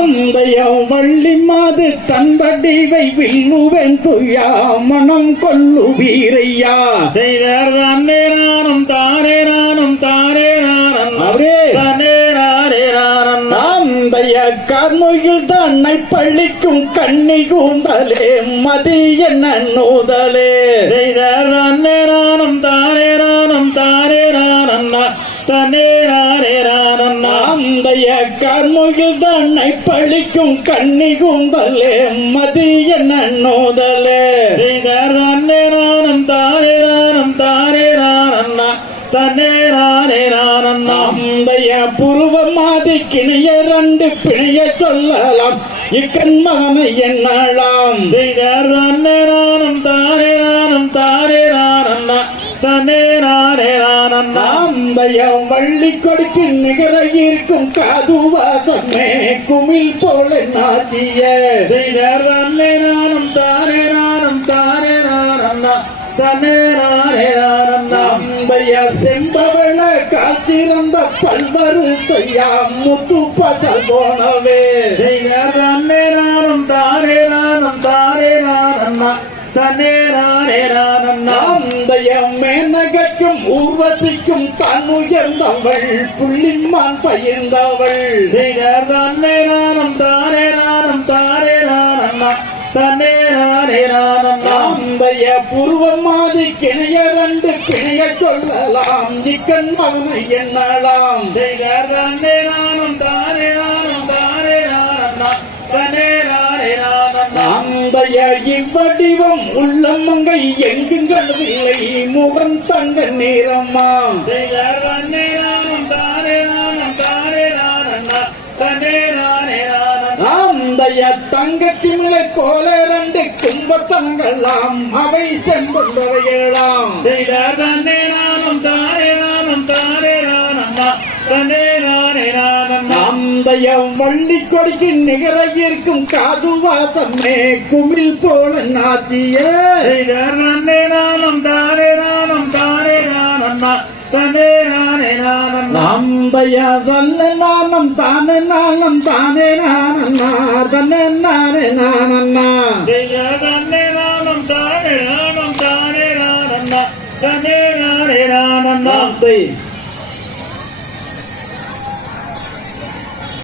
நாந்தயம் வள்ளி மாது தன்படிவை வில்லுவன் துயா மனம் கொள்ளுவீரையா செய்தார் தானே நானும் தானே நானும் தானே நானும் அவரே தானே நானே நானும் நாந்தய கார்முகில் தன்னை பள்ளிக்கும் கண்ணி கூந்தலே மதி என்ன நூதலே செய்தார் தானே நானும் தானே நானும் தானே நானும் தானே நானே நானும் நாந்தய கார்முகில் தன்னை பள்ளிக்கும் கண்ணி கூந்தலே மதி என்ன நூதலே செய்தார் தானே நானும் தானே நானும் தானே நானும் தானே நானே நானும் நாந்தய புருவமாதி கிணைய ரெண்டு பிணைய சொல்லலாம் இக்கண்மகனை எண்ணலாம் செய்தார் தானே நானும் தானே நானும் தானே நானும் தானே நானே நானும் நாந்தய வள்ளி கொடுக்கு நிகர இருக்கும் காதுவாதமே குமிழ் போல நாட்டிய செய்தார் தானே நானும் தானே நானும் தானே நானும் தானே நானே நானும் நாந்தய செம்பவள காத்திருந்த பல்வரு செய்யா முத்து பதல் போனவே செய்தார் தானே நானும் தானே நானும் தானே நானும் தானே நானே நானும் நாந்தய மேனகக்கும் ஊர்வசிக்கும் தான் உயர்ந்தவள் புள்ளிமான் பயிர்ந்தவள் செய்தார் தானே நானும் தானே நானும் தானே நானும் தானே நானே நானும் நாந்தய புருவமாதி கிணைய ரெண்டு கிணைய சொல்லலாம் இக்கண் மகனை எண்ணலாம் செய்தார் தானே நானும் தானே நானும் தானே நானும் தானே நானே நானும் நாந்தய இவ்வடிவம் உள்ளமங்கை எங்கும் கண்டதில்லை முகம் தங்க நேரம்மா செய்தார் தானே நானும் தானே நானும் தானே நானும் தானே நானே நானும் நாந்தய தங்கத்திமிழை போல ரெண்டு கும்பத்தங்களாம் அவை செம்பொண்டவையெல்லாம் செய்தார் தானே நானும் தானே நானும் தானே நானும் தானே நானே நானும் நாந்தய வள்ளி கொடிக்கு நிகர இருக்கும் காதுவாசமே குமிழ் போல நாட்டிய செய்தார் தானே நானும் தானே நானும் தானே நானும் தானே நானே நானும் நாந்தய தன்ன நானம் தானே நானம் தானே நானண்ணா தன்ன நானே நானண்ணா